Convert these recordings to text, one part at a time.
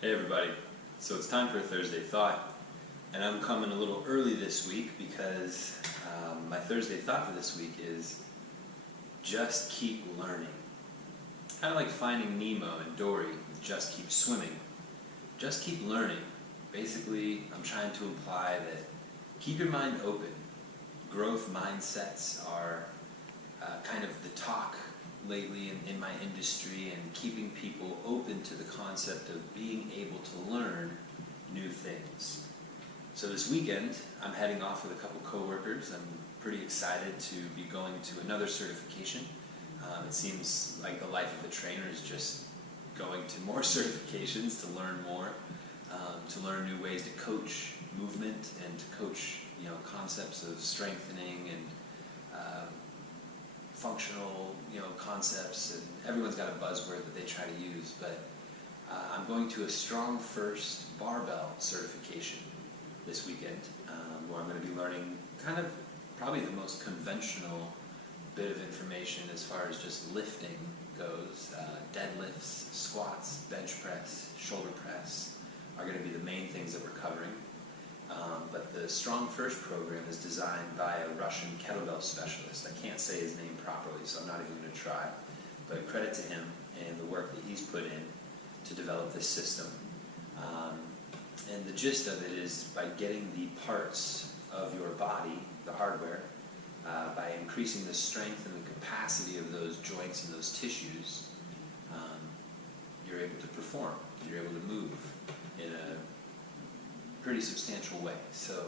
Hey everybody, so it's time for a Thursday Thought, and I'm coming a little early this week because my Thursday Thought for this week is just keep learning. Kind of like finding Nemo and Dory with just keep swimming. Just keep learning. Basically, I'm trying to imply that keep your mind open. Growth mindsets are kind of the talk lately in my industry, and keeping people open to the concept of being able to learn new things. So this weekend, I'm heading off with a couple coworkers. I'm pretty excited to be going to another certification. It seems like the life of a trainer is just going to more certifications to learn more, to learn new ways to coach movement and to coach, concepts of strengthening and functional, concepts, and everyone's got a buzzword that they try to use, but I'm going to a Strong First barbell certification this weekend, where I'm going to be learning kind of probably the most conventional bit of information as far as just lifting goes. Deadlifts, squats, bench press, shoulder press are going to be the main things that we're covering. But the Strong First program is designed by a Russian kettlebell specialist. I can't say his name properly, so I'm not even going to try. But credit to him and the work that he's put in to develop this system. And the gist of it is by getting the parts of your body, the hardware, by increasing the strength and the capacity of those joints and those tissues, you're able to perform. You're able to move in a pretty substantial way. So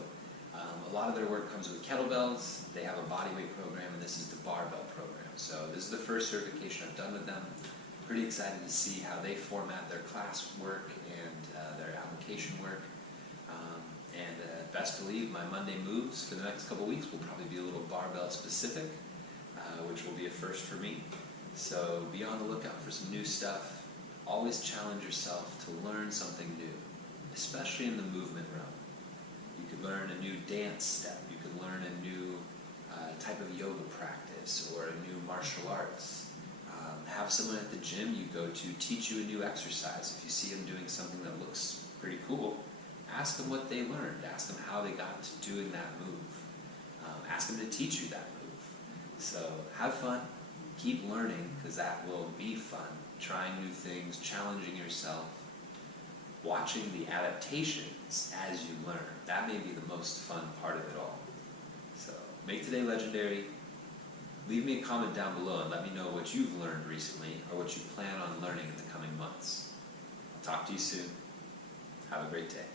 a lot of their work comes with kettlebells. They have a bodyweight program, and this is the barbell program. So this is the first certification I've done with them. Pretty excited to see how they format their class work and their application work. Best believe my Monday moves for the next couple weeks will probably be a little barbell specific, which will be a first for me. So be on the lookout for some new stuff. Always challenge yourself to learn something new, especially in the movement realm. You could learn a new dance step. You could learn a new type of yoga practice or a new martial arts. Have someone at the gym you go to teach you a new exercise. If you see them doing something that looks pretty cool, ask them what they learned. Ask them how they got to doing that move. Ask them to teach you that move. So have fun. Keep learning, because that will be fun. Trying new things, challenging yourself, watching the adaptations as you learn. That may be the most fun part of it all. So make today legendary. Leave me a comment down below and let me know what you've learned recently or what you plan on learning in the coming months. I'll talk to you soon. Have a great day.